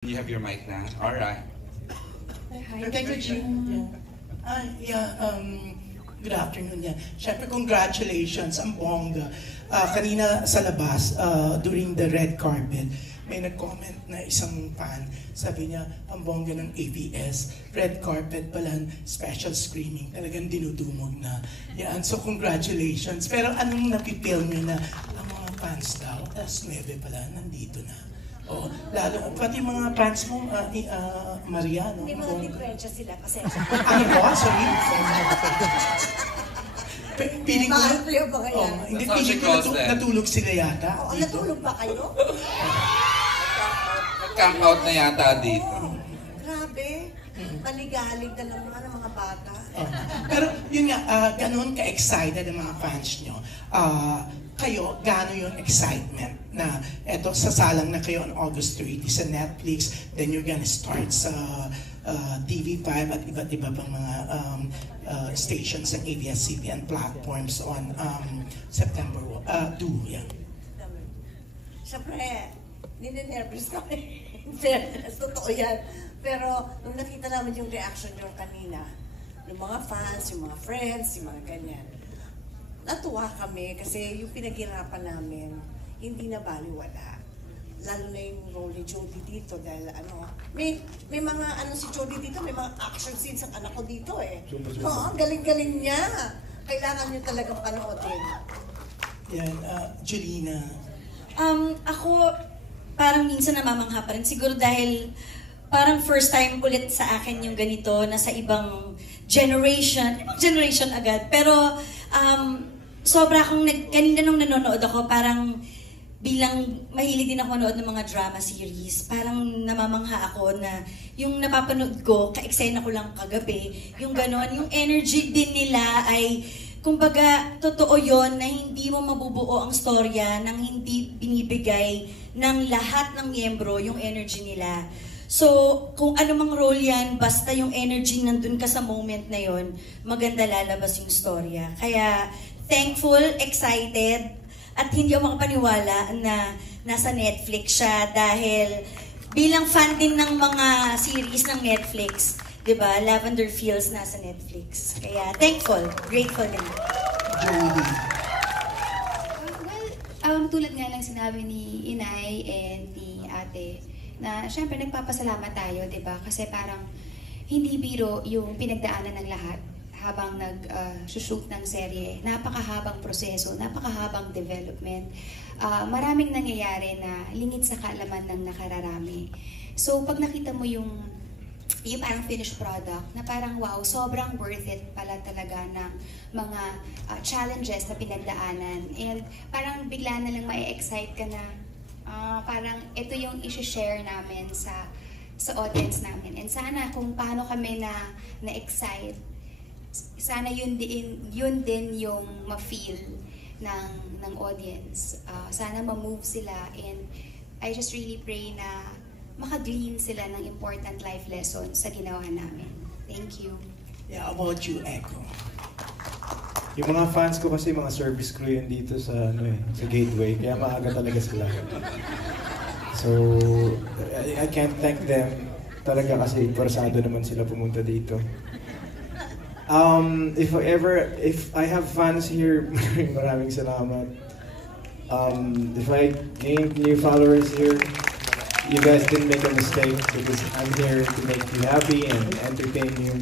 You have your mic now. All right. Hi, thank you, Jim. Good afternoon. Siyempre, congratulations, ang bongga. Kanina sa labas, during the red carpet, may nag-comment na isang fan. Sabi niya, ang bongga ng ABS. Red carpet pala, special screening. Talagang dinudumog na. Yan, so congratulations. Pero anong napipil niyo na ang mga fans daw? Tapos 9 pala, nandito na. Oh, lalo, pati mga fans mo, Maria, no? May mga diferensya sila kasi. Ano po? Sorry. Piling ko, Maaklyo ba kaya? hindi, piling ko natulog sila yata. Oo, natulog ba kayo? Nag-camp out na yata dito. Grabe. Paligalig na lang ng mga bata. Pero yun nga, ganun ka-excited ang mga fans nyo. Kayo, gaano yung excitement na eto, sasalang na kayo on August 30 sa Netflix, then you're gonna start sa TV5 at iba't iba pang mga stations ng ABS-CBN platforms on September 2. Yeah. Siyempre, nininervous kami. In fairness, totoo yan. Pero nung nakita namin yung reaction nyo kanina, yung mga fans, yung mga friends, yung mga ganyan, natuwa kami kasi yung pinaghirapan namin, hindi na baliwala. Lalo na yung role ni Jodie dito dahil may mga si Jodie dito, may mga action scenes ang anak ko dito eh. Oo, galing-galing niya. Kailangan niyo talagang panoodin. Yan, Julina. Ako, parang minsan namamangha pa rin. Siguro dahil parang first time ulit sa akin yung ganito na sa ibang generation agad. Pero sobra akong kanina nung nanonood ako, parang bilang mahilig din ako manood ng mga drama series, parang namamangha ako na yung napapanood ko, ka-eksena ko lang kagabi, yung ganon, yung energy din nila ay, kumbaga, totoo yon na hindi mo mabubuo ang storya nang hindi binibigay ng lahat ng miyembro yung energy nila. So, kung anumang role yan, basta yung energy nandun ka sa moment na yon, maganda lalabas yung storya. Kaya, thankful, excited, at hindi ako makapaniwala na nasa Netflix siya dahil bilang fan din ng mga series ng Netflix, di ba? Lavender Fields nasa Netflix. Kaya thankful, grateful din. Jodie. Tulad nga lang sinabi ni Inay and ni Ate, na syempre nagpapasalamat tayo, di ba? Kasi parang hindi biro yung pinagdaanan ng lahat habang nag-shoot ng serye. Napakahabang proseso, napakahabang development. Maraming nangyayari na lingid sa kaalaman ng nakararami. So pag nakita mo yung parang finished product, na parang wow, sobrang worth it pala talaga ng mga challenges na pinagdaanan. And parang bigla na lang ma-excite ka na parang ito yung isi-share namin sa audience namin. And sana kung paano kami na-excite, sana yun din yung ma-feel ng audience. Sana ma-move sila, and I just really pray na maka-glean sila ng important life lessons sa ginawa namin. Thank you. Yeah, about you, Echo. Yung mga fans ko kasi mga service crew yun dito sa sa Gateway, kaya maaga talaga sila. So, I can't thank them talaga kasi interesado naman sila pumunta dito. If I have fans here, maraming salamat. If I gained new followers here, you guys didn't make a mistake because I'm here to make you happy and entertain you.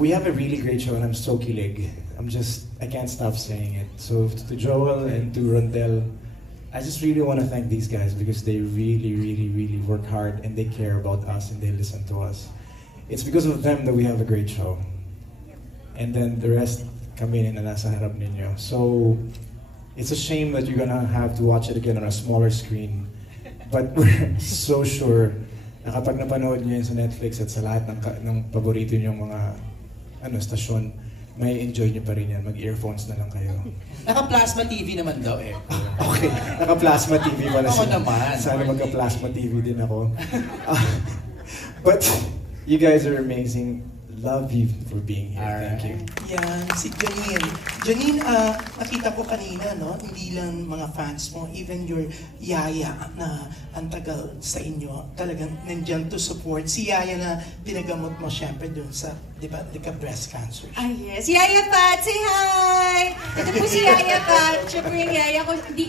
We have a really great show and I'm so kilig. I can't stop saying it. So to Joel and to Rondell, I just really want to thank these guys because they really, really, really work hard and they care about us and they listen to us. It's because of them that we have a great show. And then the rest kami na nasa harap ninyo. So, it's a shame that you're gonna have to watch it again on a smaller screen. But we're so sure na kapag napanood nyo yun sa Netflix at sa lahat ng paborito nyong mga stasyon, may enjoy nyo pa rin yan. Mag-earphones na lang kayo. Naka-plasma TV naman daw eh. Okay, naka-plasma TV pala Oo sila. naman. Sana magka-plasma TV din ako. But you guys are amazing. love you for being here. Thank you. Yan, si Janine. Janine, nakita ko kanina, no? Hindi lang mga fans mo, even your yaya na ang tagal sa inyo, talagang nandyan to support. Si yaya na pinagamot mo syempre dun sa, di ba, breast cancer. Ah, yes. Yaya Pat, say hi! Ito po si Yaya Pat. Siya po yung yaya ko. Hindi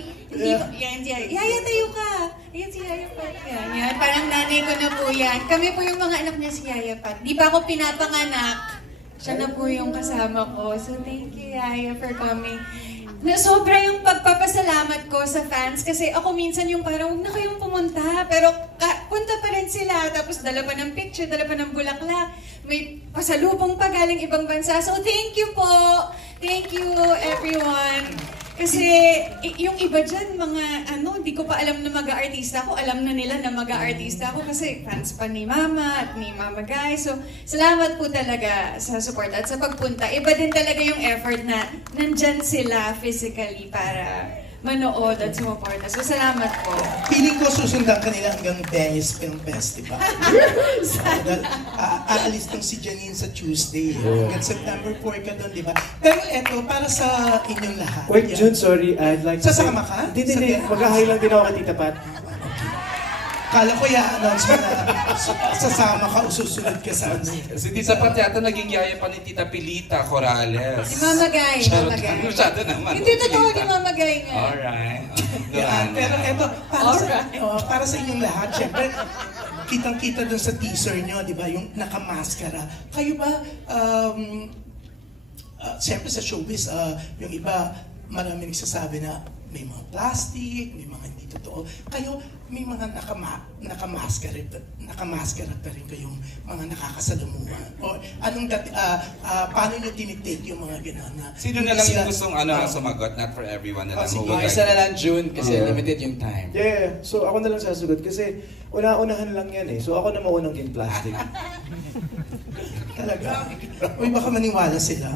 yan si Yaya. Yaya, tayo ka! Ayan si Yaya Pat. Yan. Parang nanay ko na po yan. Kami po yung mga anak niya si Yaya Pat. Di pa ako pinapanganak. Siya na po yung kasama ko. So, thank you, Yaya, for coming. Na sobra yung pagpapasalamat ko sa fans kasi ako minsan yung parang huwag na kayong pumunta pero punta pa rin sila tapos dala pa ng picture, dala pa ng bulaklak, may pasalubong pa galing ibang bansa. So thank you po! Thank you everyone! Kasi yung iba dyan, mga hindi ko pa alam na mag-aartista ako. Alam na nila na mag-aartista ako kasi fans pa ni Mama at ni Mama Guy. So, salamat po talaga sa support at sa pagpunta. Iba din talaga yung effort na nandyan sila physically para manood at sumuporta. So, salamat po. Feeling ko susundan ka nila hanggang Venice Film Festival. Dahil aalis lang si Janine sa Tuesday. Hanggang September 4 ka doon, di ba? Pero eto, para sa inyong lahat. Wait, Jun, sorry. I'd like to Sasama ka? Hindi. Mag-hi lang din ako kay Tita Pat. Kala ko i-announce mo na sasama ka o susunod ka sa ano. Si Tita Pat yata naging yaya pa ni Tita Pilita Corrales. Si Mama Guy. Charot Mama Guy. lang, masyado naman. Hindi totoo ni Mama Guy nga. Alright. Yan, pero eto, para sa inyong lahat, syempre, kitang-kita dun sa teaser nyo, di ba, yung nakamaskara. Kayo ba, syempre sa showbiz, yung iba, marami nagsasabi na may mga plastic, may mga hindi totoo. Kayo, may mga nakamaskara pa rin kayong mga nakakasalamuhan. O anong paano nyo tinitake yung mga gano'n na... Sino na lang yung gustong sumagot? Not for everyone na lang. sige. Isa na lang, June, kasi limited yung time. Yeah. So, ako na lang sasagot kasi una-unahan lang yan eh. So, ako na maunang yung plastic. Talaga? Uy, baka maniwala sila.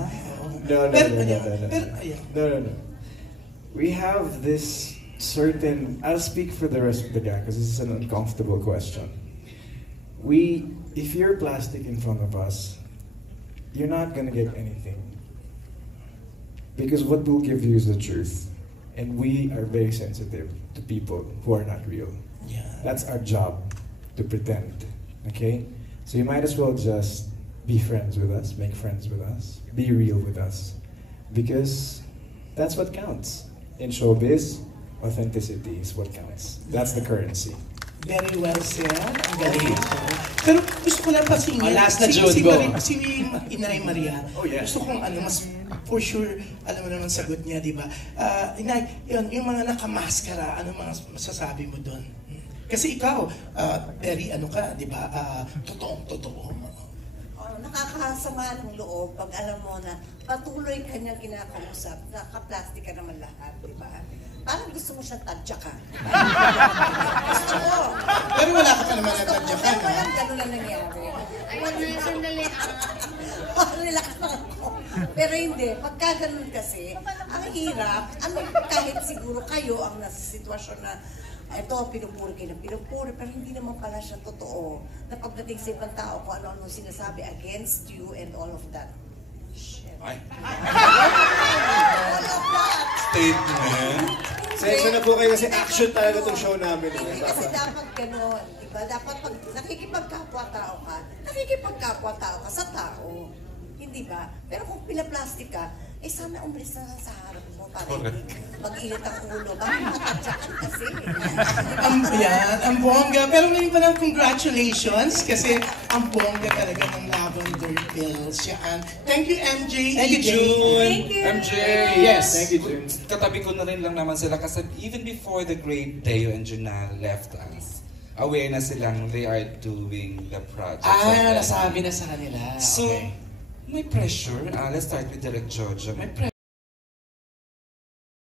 No. Pero, ayan. No. We have this certain... I'll speak for the rest of the gang because this is an uncomfortable question. If you're plastic in front of us, you're not gonna get anything. Because what we'll give you is the truth. And we are very sensitive to people who are not real. Yeah. That's our job, to pretend. Okay? So you might as well just be friends with us, make friends with us, be real with us. Because that's what counts. In showbiz, authenticity is what counts. That's the currency. Very well said. Ang galing. Pero gusto ko lang pasingin. Last na, June, go. Si Inay Maria. Oh, yeah. Gusto kong mas for sure, alam mo naman sagot niya, di ba? Inay, yung mga nakamaskara, ano mga masasabi mo doon? Kasi ikaw, very di ba? Totoo. Nakakasama ng loob pag alam mo na patuloy ka niya kinakausap, naka-plastic ka naman lahat, di ba? Parang gusto mo siyang tadyakan. Gusto mo. Pero wala ka pa naman natadyakan, Pero walang gano'n na nangyari. Sandali. Relax lang ako. Pero hindi, pagka ganun kasi, ang hirap, kahit siguro kayo ang nasa sitwasyon na ito, pinupuri kayo ng pinupuri, pero hindi naman pala siya totoo. Na pagdating sa ibang tao, kung ano-ano sinasabi against you and all of that. Shit. Ay. All of that. Statement. Sensya na po kayo kasi action talaga itong show namin. Hindi kasi dapat gano'n, di ba? Dapat pag nakikipagkapwa-tao ka sa tao. Hindi ba? Pero kung pinaplastic ka, sana umblis na lang sa harap mo para hindi mag-init ang ulo. Bakit matadyakan kasi? Ang bongga. Pero ngayon pa lang, congratulations kasi ang bongga talaga ng Lavender Pills. Yan. Thank you, MJ. Thank you, June. Thank you. MJ! Yes. Thank you, June. Katabi ko na rin lang naman sila kasi even before the great Teo and Junal left us, aware na silang they are doing the project. Nasabi na sa kanila. So, Okay. may pressure. Let's start with Direct Jojo. May pressure.